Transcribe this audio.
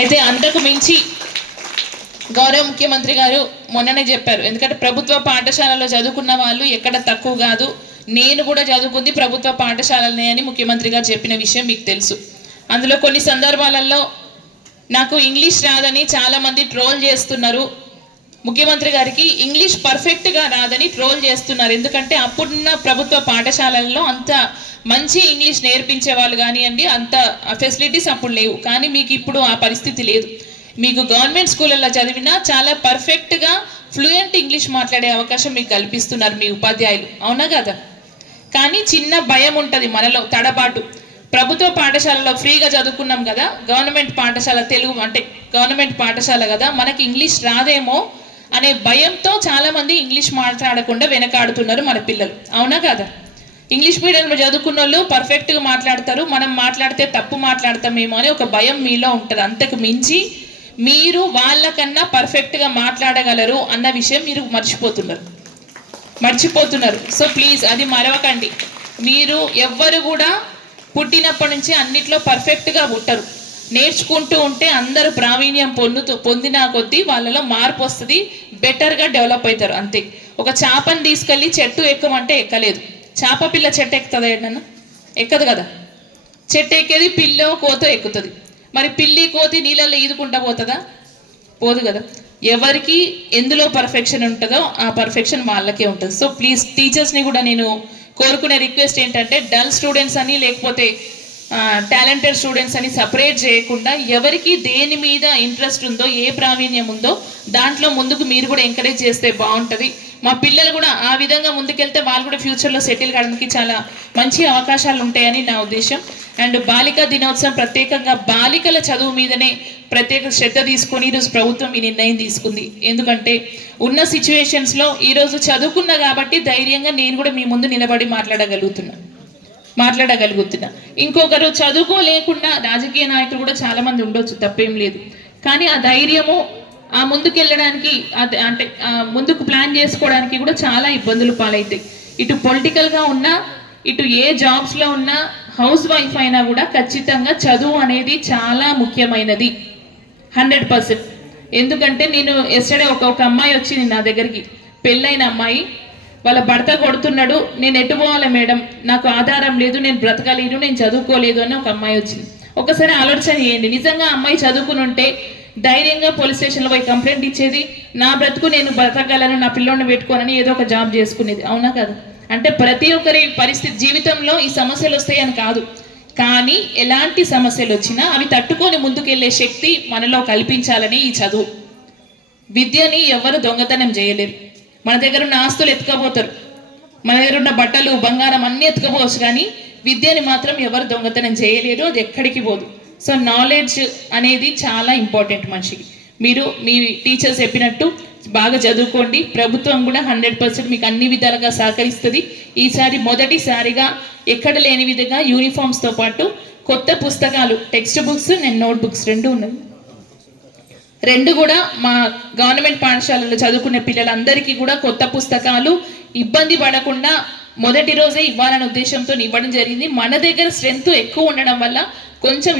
అయితే అంతకు మించి గౌరవ ముఖ్యమంత్రి గారు మొన్ననే చెప్పారు, ఎందుకంటే ప్రభుత్వ పాఠశాలలో చదువుకున్న వాళ్ళు ఎక్కడ తక్కువ కాదు, నేను కూడా చదువుకుంది ప్రభుత్వ పాఠశాలనే అని ముఖ్యమంత్రి గారు చెప్పిన విషయం మీకు తెలుసు. అందులో కొన్ని సందర్భాలలో నాకు ఇంగ్లీష్ రాదని చాలామంది ట్రోల్ చేస్తున్నారు, ముఖ్యమంత్రి గారికి ఇంగ్లీష్ పర్ఫెక్ట్గా రాదని ట్రోల్ చేస్తున్నారు. ఎందుకంటే అప్పుడున్న ప్రభుత్వ పాఠశాలల్లో అంత మంచి ఇంగ్లీష్ నేర్పించే వాళ్ళు కానివ్వండి, అంత ఫెసిలిటీస్ అప్పుడు లేవు. కానీ మీకు ఇప్పుడు ఆ పరిస్థితి లేదు. మీకు గవర్నమెంట్ స్కూళ్ళల్లో చదివినా చాలా పర్ఫెక్ట్గా ఫ్లూయెంట్ ఇంగ్లీష్ మాట్లాడే అవకాశం మీకు కల్పిస్తున్నారు మీ ఉపాధ్యాయులు, అవునా కదా? కానీ చిన్న భయం ఉంటుంది మనలో, తడబాటు. ప్రభుత్వ పాఠశాలలో ఫ్రీగా చదువుకున్నాం కదా, గవర్నమెంట్ పాఠశాల తెలుగు అంటే గవర్నమెంట్ పాఠశాల కదా, మనకి ఇంగ్లీష్ రాదేమో అనే భయంతో చాలామంది ఇంగ్లీష్ మాట్లాడకుండా వెనకాడుతున్నారు మన పిల్లలు, అవునా కదా? ఇంగ్లీష్ మీడియంలో చదువుకున్న వాళ్ళు పర్ఫెక్ట్గా మాట్లాడతారు, మనం మాట్లాడితే తప్పు మాట్లాడతామేమో అని ఒక భయం మీలో ఉంటుంది. అంతకు మించి మీరు వాళ్ళకన్నా పర్ఫెక్ట్గా మాట్లాడగలరు అన్న విషయం మీరు మర్చిపోతున్నారు. సో ప్లీజ్ అది మరవకండి. మీరు ఎవ్వరు కూడా పుట్టినప్పటి నుంచి అన్నిట్లో పర్ఫెక్ట్గా పుట్టరు. నేర్చుకుంటూ ఉంటే అందరూ ప్రావీణ్యం పొందిన కొద్దీ వాళ్ళలో మార్పు వస్తుంది, బెటర్గా డెవలప్ అవుతారు, అంతే. ఒక చేపను తీసుకెళ్ళి చెట్టు ఎక్కమంటే ఎక్కలేదు. చేప పిల్ల చెట్టు ఎక్కుతుందా ఏడన్నా? ఎక్కదు కదా. చెట్టు ఎక్కేది పిల్లో కోతో ఎక్కుతుంది. మరి పిల్లి కోతి నీళ్ళల్లో ఈదుకుంటా పోతుందా? పోదు కదా. ఎవరికి ఎందులో పర్ఫెక్షన్ ఉంటుందో ఆ పర్ఫెక్షన్ వాళ్ళకే ఉంటుంది. సో ప్లీజ్ టీచర్స్ని కూడా నేను కోరుకునే రిక్వెస్ట్ ఏంటంటే, డల్ స్టూడెంట్స్ అని లేకపోతే టాలెంటెడ్ స్టూడెంట్స్ అని సపరేట్ చేయకుండా ఎవరికి దేని మీద ఇంట్రెస్ట్ ఉందో, ఏ ప్రావీణ్యం ఉందో దాంట్లో ముందుకు మీరు కూడా ఎంకరేజ్ చేస్తే బాగుంటుంది. మా పిల్లలు కూడా ఆ విధంగా ముందుకెళ్తే వాళ్ళు కూడా ఫ్యూచర్లో సెటిల్ కావడానికి చాలా మంచి అవకాశాలు ఉంటాయని నా ఉద్దేశం. అండ్ బాలికా దినోత్సవం ప్రత్యేకంగా బాలికల చదువు మీదనే ప్రత్యేక శ్రద్ధ తీసుకొని ఈరోజు ప్రభుత్వం ఈ నిర్ణయం తీసుకుంది. ఎందుకంటే ఉన్న సిచ్యువేషన్స్లో ఈరోజు చదువుకున్నా కాబట్టి ధైర్యంగా నేను కూడా మీ ముందు నిలబడి మాట్లాడగలుగుతున్నా. ఇంకొకరు చదువుకోలేకుండా రాజకీయ నాయకులు కూడా చాలా మంది ఉండొచ్చు, తప్పేం లేదు. కానీ ఆ ధైర్యము, ఆ ముందుకెళ్ళడానికి అంటే ముందుకు ప్లాన్ చేసుకోవడానికి కూడా చాలా ఇబ్బందులు పాలవుతాయి. ఇటు పొలిటికల్గా ఉన్నా, ఇటు ఏ జాబ్స్లో ఉన్నా, హౌస్ వైఫ్ అయినా కూడా ఖచ్చితంగా చదువు అనేది చాలా ముఖ్యమైనది, 100%. ఎందుకంటే నేను ఎస్టర్డే ఒక అమ్మాయి వచ్చింది నా దగ్గరికి, పెళ్ళైన అమ్మాయి. వాళ్ళ భర్త కొడుతున్నాడు, నేను ఎటు పోవాలి మేడం, నాకు ఆధారం లేదు, నేను బ్రతకలేను, నేను చదువుకోలేదు అని ఒక అమ్మాయి వచ్చింది. ఒకసారి ఆలోచన చేయండి, నిజంగా అమ్మాయి చదువుకుని ఉంటే ధైర్యంగా పోలీస్ స్టేషన్లో పోయి కంప్లైంట్ ఇచ్చేది, నా బ్రతుకు నేను బ్రతకగలను, నా పిల్లోడిని పెట్టుకోనని ఏదో ఒక జాబ్ చేసుకునేది, అవునా కదా? అంటే ప్రతి ఒక్కరి పరిస్థితి జీవితంలో ఈ సమస్యలు వస్తాయని కాదు, కానీ ఎలాంటి సమస్యలు వచ్చినా అవి తట్టుకొని ముందుకెళ్లే శక్తి మనలో కల్పించాలని ఈ చదువు. విద్యని ఎవరు దొంగతనం చేయలేరు. మన దగ్గర ఉన్న ఆస్తులు ఎత్తుకపోతారు, మన దగ్గర ఉన్న బట్టలు బంగారం అన్నీ ఎత్తుకపోవచ్చు, కానీ విద్యని మాత్రం ఎవరు దొంగతనం చేయలేరు, అది ఎక్కడికి పోదు. సో నాలెడ్జ్ అనేది చాలా ఇంపార్టెంట్ మనిషికి. మీరు మీ టీచర్స్ చెప్పినట్టు బాగా చదువుకోండి, ప్రభుత్వం కూడా 100% మీకు అన్ని విధాలుగా సహకరిస్తుంది. ఈసారి మొదటిసారిగా ఎక్కడ లేని విధంగా యూనిఫామ్స్తో పాటు కొత్త పుస్తకాలు, టెక్స్ట్ బుక్స్, నేను నోట్ బుక్స్ రెండు కూడా మా గవర్నమెంట్ పాఠశాలలో చదువుకునే పిల్లలందరికీ కూడా కొత్త పుస్తకాలు ఇబ్బంది పడకుండా మొదటి రోజే ఇవ్వాలనే ఉద్దేశంతో ఇవ్వడం జరిగింది. మన దగ్గర స్ట్రెంత్ ఎక్కువ ఉండడం వల్ల కొంచెం